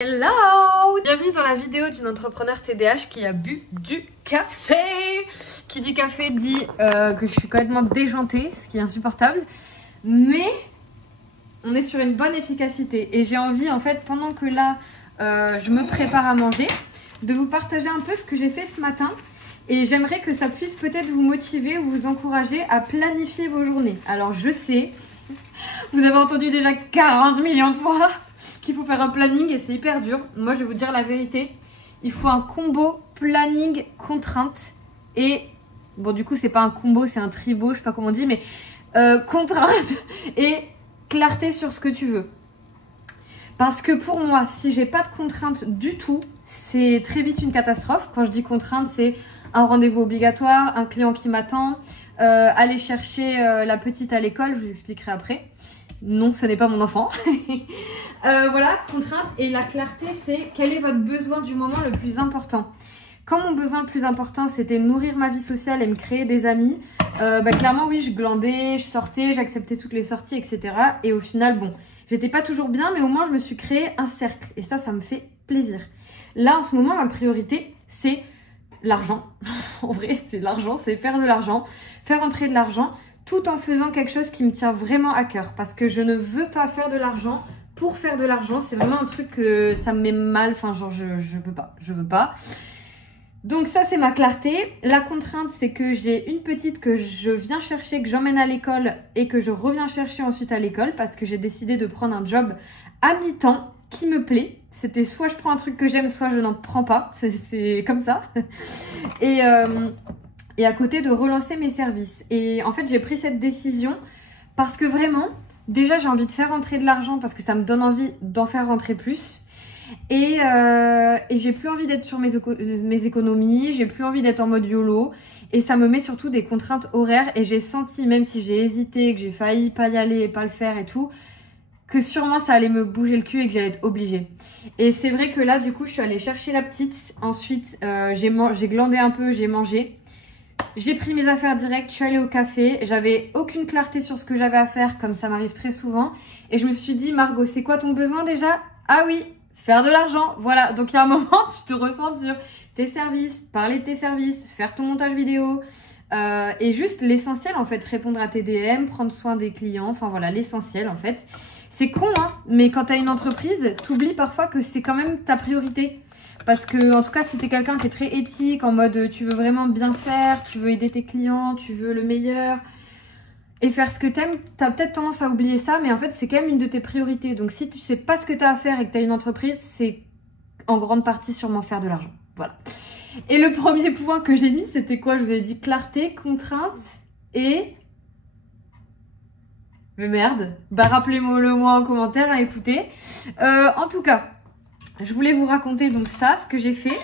Hello! Bienvenue dans la vidéo d'une entrepreneur TDAH qui a bu du café. Qui dit café dit que je suis complètement déjantée, ce qui est insupportable. Mais on est sur une bonne efficacité. Et j'ai envie, en fait, pendant que là, je me prépare à manger, de vous partager un peu ce que j'ai fait ce matin. Et j'aimerais que ça puisse peut-être vous motiver ou vous encourager à planifier vos journées. Alors je sais, vous avez entendu déjà 40 millions de fois qu'il faut faire un planning et c'est hyper dur. Moi, je vais vous dire la vérité. Il faut un combo planning contrainte et... Bon, du coup, c'est pas un combo, c'est un tribo, je sais pas comment on dit, mais contrainte et clarté sur ce que tu veux. Parce que pour moi, si j'ai pas de contrainte du tout, c'est très vite une catastrophe. Quand je dis contrainte, c'est un rendez-vous obligatoire, un client qui m'attend, aller chercher la petite à l'école, je vous expliquerai après. Non, ce n'est pas mon enfant. Voilà, contrainte. Et la clarté, c'est quel est votre besoin du moment le plus important. Quand mon besoin le plus important, c'était nourrir ma vie sociale et me créer des amis, clairement, oui, je glandais, je sortais, j'acceptais toutes les sorties, etc. Et au final, bon, j'étais pas toujours bien, mais au moins, je me suis créé un cercle. Et ça me fait plaisir. Là, en ce moment, ma priorité, c'est l'argent. En vrai, c'est l'argent, c'est faire de l'argent, faire entrer de l'argent, tout en faisant quelque chose qui me tient vraiment à cœur. Parce que je ne veux pas faire de l'argent pour faire de l'argent. C'est vraiment un truc que ça me met mal. Enfin, genre, je veux pas. Donc ça, c'est ma clarté. La contrainte, c'est que j'ai une petite que je viens chercher, que j'emmène à l'école et que je reviens chercher ensuite à l'école parce que j'ai décidé de prendre un job à mi-temps qui me plaît. C'était soit je prends un truc que j'aime, soit je n'en prends pas. C'est comme ça. Et à côté de relancer mes services. Et en fait, j'ai pris cette décision parce que vraiment, déjà, j'ai envie de faire rentrer de l'argent parce que ça me donne envie d'en faire rentrer plus. Et j'ai plus envie d'être sur mes économies, j'ai plus envie d'être en mode YOLO. Et ça me met surtout des contraintes horaires. Et j'ai senti, même si j'ai hésité, que j'ai failli pas y aller et pas le faire et tout, que sûrement ça allait me bouger le cul et que j'allais être obligée. Et c'est vrai que là, du coup, je suis allée chercher la petite. Ensuite, j'ai glandé un peu, j'ai mangé. J'ai pris mes affaires directes, je suis allée au café. J'avais aucune clarté sur ce que j'avais à faire, comme ça m'arrive très souvent. Et je me suis dit, Margot, c'est quoi ton besoin déjà? Ah oui, faire de l'argent. Voilà, donc il y a un moment, tu te ressens sur tes services, parler de tes services, faire ton montage vidéo. Et juste l'essentiel, en fait, répondre à tes DM, prendre soin des clients. Enfin voilà, l'essentiel, en fait. C'est con, hein, mais quand tu as une entreprise, tu oublies parfois que c'est quand même ta priorité. Parce que, en tout cas, si tu es quelqu'un qui est très éthique, en mode tu veux vraiment bien faire, tu veux aider tes clients, tu veux le meilleur et faire ce que tu aimes, tu as peut-être tendance à oublier ça, mais en fait, c'est quand même une de tes priorités. Donc, si tu sais pas ce que tu as à faire et que tu as une entreprise, c'est en grande partie sûrement faire de l'argent. Voilà. Et le premier point que j'ai mis, c'était quoi? Je vous ai dit clarté, contrainte et... Mais merde, rappelez-moi le moi en commentaire à écouter. En tout cas, je voulais vous raconter donc ça, ce que j'ai fait.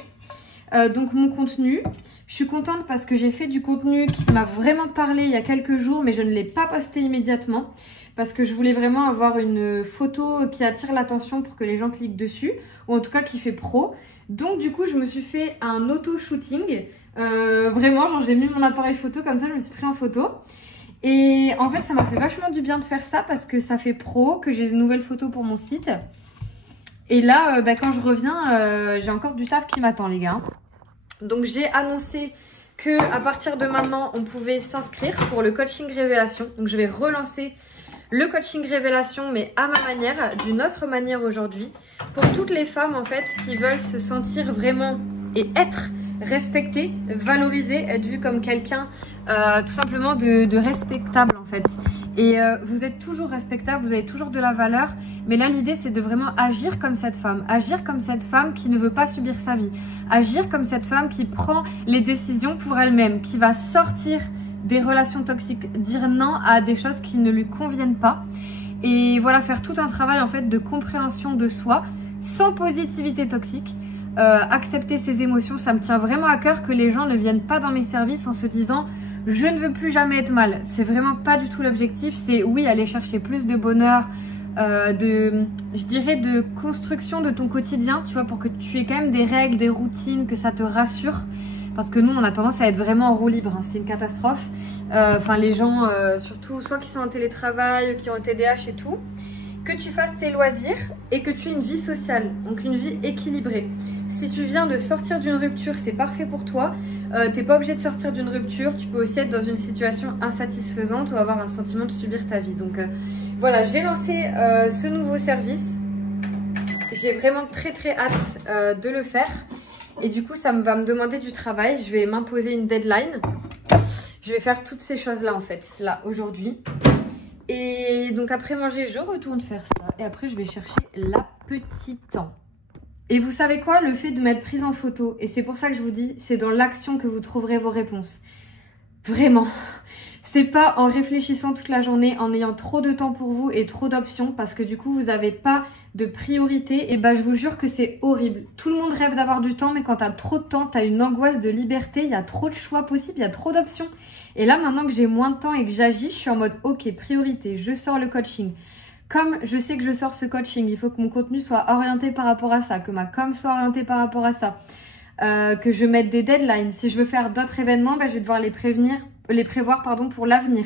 Donc mon contenu. Je suis contente parce que j'ai fait du contenu qui m'a vraiment parlé il y a quelques jours, mais je ne l'ai pas posté immédiatement. Parce que je voulais vraiment avoir une photo qui attire l'attention pour que les gens cliquent dessus. Ou en tout cas qui fait pro. Donc du coup, je me suis fait un auto-shooting. Vraiment, genre j'ai mis mon appareil photo comme ça, je me suis pris en photo. Et en fait, ça m'a fait vachement du bien de faire ça parce que ça fait pro, que j'ai de nouvelles photos pour mon site. Et là, quand je reviens, j'ai encore du taf qui m'attend, les gars. Donc, j'ai annoncé que à partir de maintenant, on pouvait s'inscrire pour le coaching révélation. Donc, je vais relancer le coaching révélation, mais à ma manière, d'une autre manière aujourd'hui. Pour toutes les femmes, en fait, qui veulent se sentir vraiment et être respectée, valorisée, être vue comme quelqu'un tout simplement de respectable en fait. Et vous êtes toujours respectable, vous avez toujours de la valeur, mais là l'idée c'est de vraiment agir comme cette femme qui ne veut pas subir sa vie, agir comme cette femme qui prend les décisions pour elle-même, qui va sortir des relations toxiques, dire non à des choses qui ne lui conviennent pas, et voilà, faire tout un travail en fait de compréhension de soi, sans positivité toxique. Accepter ses émotions, ça me tient vraiment à cœur que les gens ne viennent pas dans mes services en se disant je ne veux plus jamais être mal. C'est vraiment pas du tout l'objectif. C'est oui, aller chercher plus de bonheur, je dirais de construction de ton quotidien, tu vois, pour que tu aies quand même des règles, des routines, que ça te rassure. Parce que nous, on a tendance à être vraiment en roue libre, hein. C'est une catastrophe. Enfin, les gens, surtout, soit qui sont en télétravail, qui ont un TDAH et tout. que tu fasses tes loisirs et que tu aies une vie sociale, donc une vie équilibrée. Si tu viens de sortir d'une rupture, c'est parfait pour toi. T'es pas obligé de sortir d'une rupture, tu peux aussi être dans une situation insatisfaisante ou avoir un sentiment de subir ta vie. Donc voilà, j'ai lancé ce nouveau service. J'ai vraiment très hâte de le faire. Et du coup, ça va me demander du travail. Je vais m'imposer une deadline. Je vais faire toutes ces choses-là en fait, là, aujourd'hui. Et donc après manger, je retourne faire ça. Et après, je vais chercher la petite temps. Et vous savez quoi? Le fait de m'être prise en photo, et c'est pour ça que je vous dis, c'est dans l'action que vous trouverez vos réponses. Vraiment. C'est pas en réfléchissant toute la journée, en ayant trop de temps pour vous et trop d'options, parce que du coup, vous n'avez pas de priorité. Et bah, je vous jure que c'est horrible. Tout le monde rêve d'avoir du temps, mais quand t'as trop de temps, t'as une angoisse de liberté, il y a trop de choix possibles, il y a trop d'options. Et là, maintenant que j'ai moins de temps et que j'agis, je suis en mode, ok, priorité, je sors le coaching. Comme je sais que je sors ce coaching, il faut que mon contenu soit orienté par rapport à ça, que ma com soit orientée par rapport à ça, que je mette des deadlines. Si je veux faire d'autres événements, bah, je vais devoir les prévoir pour l'avenir.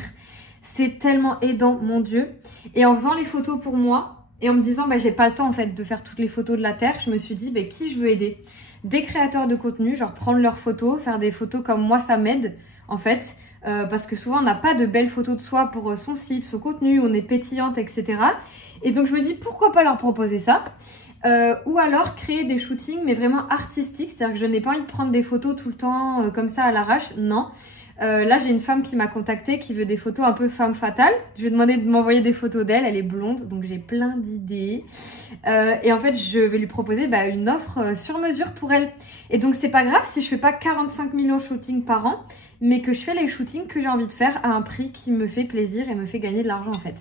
C'est tellement aidant, mon Dieu. Et en faisant les photos pour moi et en me disant, bah, j'ai pas le temps en fait de faire toutes les photos de la Terre, je me suis dit, bah, qui je veux aider? Des créateurs de contenu, genre prendre leurs photos, faire des photos comme moi, ça m'aide en fait. Parce que souvent on n'a pas de belles photos de soi pour son site, son contenu, on est pétillante, etc. Et donc je me dis pourquoi pas leur proposer ça, ou alors créer des shootings mais vraiment artistiques, c'est-à-dire que je n'ai pas envie de prendre des photos tout le temps comme ça à l'arrache, non. Là j'ai une femme qui m'a contactée qui veut des photos un peu femme fatale. Je lui ai demandé de m'envoyer des photos d'elle, elle est blonde donc j'ai plein d'idées. Et en fait je vais lui proposer une offre sur mesure pour elle. Et donc c'est pas grave si je fais pas 45 millions de shootings par an, mais que je fais les shootings que j'ai envie de faire à un prix qui me fait plaisir et me fait gagner de l'argent en fait.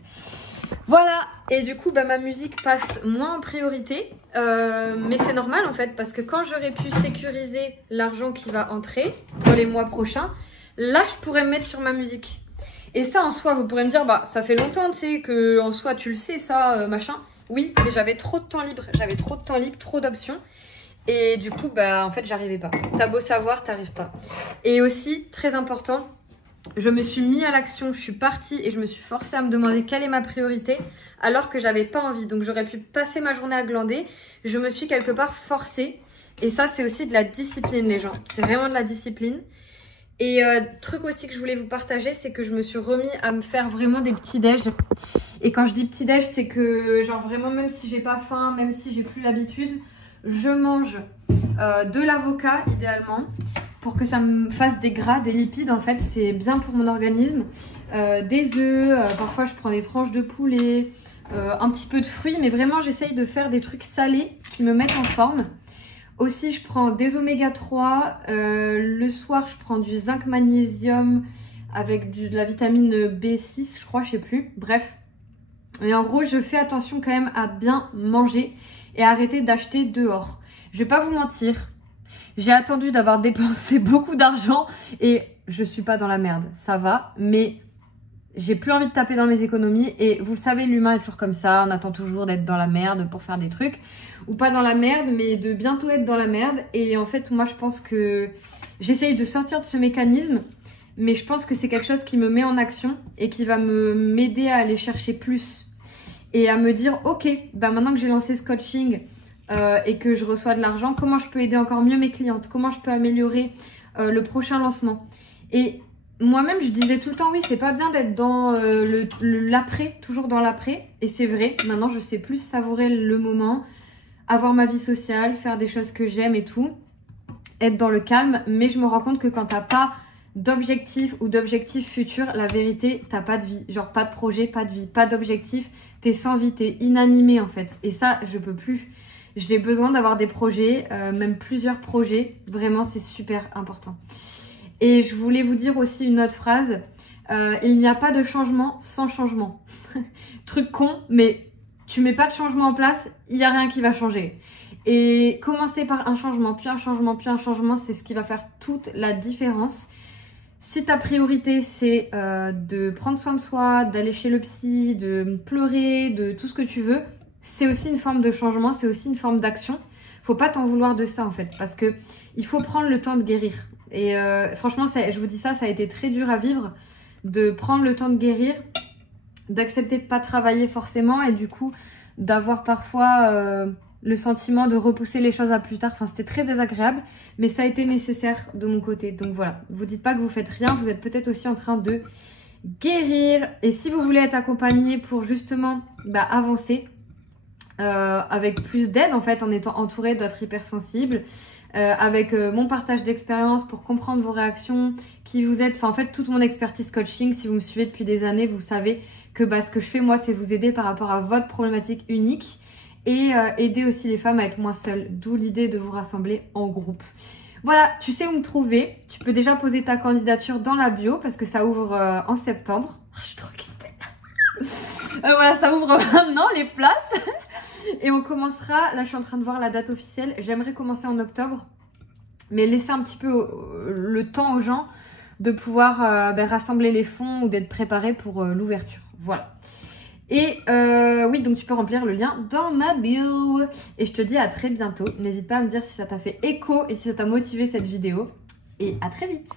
Voilà, et du coup ma musique passe moins en priorité, mais c'est normal en fait, parce que quand j'aurais pu sécuriser l'argent qui va entrer dans les mois prochains, là je pourrais me mettre sur ma musique. Et ça en soi, vous pourrez me dire, bah ça fait longtemps tu sais que en soi tu le sais ça, machin. Oui, mais j'avais trop de temps libre, trop d'options. Et du coup, en fait, j'arrivais pas. T'as beau savoir, t'arrives pas. Et aussi, très important, je me suis mis à l'action, je suis partie et je me suis forcée à me demander quelle est ma priorité alors que j'avais pas envie. Donc, j'aurais pu passer ma journée à glander. Je me suis quelque part forcée. Et ça, c'est aussi de la discipline, les gens. C'est vraiment de la discipline. Et truc aussi que je voulais vous partager, c'est que je me suis remis à me faire vraiment des petits déj. Et quand je dis petits déj, c'est que genre vraiment, même si j'ai pas faim, même si j'ai plus l'habitude, je mange de l'avocat idéalement pour que ça me fasse des gras, des lipides en fait, c'est bien pour mon organisme. Des œufs, parfois je prends des tranches de poulet, un petit peu de fruits, mais vraiment j'essaye de faire des trucs salés qui me mettent en forme. Aussi je prends des oméga 3, le soir je prends du zinc magnésium avec de la vitamine B6 je crois, je sais plus, bref. Et en gros je fais attention quand même à bien manger et arrêter d'acheter dehors. Je vais pas vous mentir, j'ai attendu d'avoir dépensé beaucoup d'argent et je suis pas dans la merde, ça va, mais j'ai plus envie de taper dans mes économies et vous le savez, l'humain est toujours comme ça, on attend toujours d'être dans la merde pour faire des trucs, ou pas dans la merde, mais de bientôt être dans la merde. Et en fait, moi je pense que j'essaye de sortir de ce mécanisme, mais je pense que c'est quelque chose qui me met en action et qui va m'aider à aller chercher plus. Et à me dire, ok, maintenant que j'ai lancé ce coaching et que je reçois de l'argent, comment je peux aider encore mieux mes clientes? Comment je peux améliorer le prochain lancement? Et moi-même, je disais tout le temps, oui, c'est pas bien d'être dans l'après, toujours dans l'après. Et c'est vrai, maintenant, je sais plus savourer le moment, avoir ma vie sociale, faire des choses que j'aime et tout, être dans le calme. Mais je me rends compte que quand t'as pas d'objectif ou d'objectif futur, la vérité, t'as pas de vie. Genre pas de projet, pas de vie, pas d'objectif. T'es sans vie, t'es inanimé en fait. Et ça, je peux plus. J'ai besoin d'avoir des projets, même plusieurs projets. Vraiment, c'est super important. Et je voulais vous dire aussi une autre phrase. Il n'y a pas de changement sans changement. Truc con, mais tu mets pas de changement en place, il n'y a rien qui va changer. Et commencer par un changement, puis un changement, puis un changement, c'est ce qui va faire toute la différence. Si ta priorité, c'est de prendre soin de soi, d'aller chez le psy, de pleurer, de tout ce que tu veux, c'est aussi une forme de changement, c'est aussi une forme d'action. Faut pas t'en vouloir de ça en fait, parce que il faut prendre le temps de guérir. Et franchement, je vous dis ça, ça a été très dur à vivre, de prendre le temps de guérir. d'accepter de pas travailler forcément et du coup d'avoir parfois le sentiment de repousser les choses à plus tard. Enfin, c'était très désagréable, mais ça a été nécessaire de mon côté. Donc voilà, vous dites pas que vous faites rien, vous êtes peut-être aussi en train de guérir. Et si vous voulez être accompagné pour justement avancer avec plus d'aide en fait, en étant entouré d'autres hypersensibles, avec mon partage d'expérience pour comprendre vos réactions, qui vous aide, enfin en fait toute mon expertise coaching, si vous me suivez depuis des années, vous savez que ce que je fais moi c'est vous aider par rapport à votre problématique unique et aider aussi les femmes à être moins seules, d'où l'idée de vous rassembler en groupe. Voilà, tu sais où me trouver, tu peux déjà poser ta candidature dans la bio parce que ça ouvre en septembre. Je suis trop excitée. Voilà, ça ouvre maintenant les places. Et on commencera, là je suis en train de voir la date officielle, j'aimerais commencer en octobre, mais laisser un petit peu le temps aux gens de pouvoir rassembler les fonds ou d'être préparés pour l'ouverture. Voilà. Et oui, donc tu peux remplir le lien dans ma bio. Et je te dis à très bientôt. N'hésite pas à me dire si ça t'a fait écho et si ça t'a motivé cette vidéo. Et à très vite.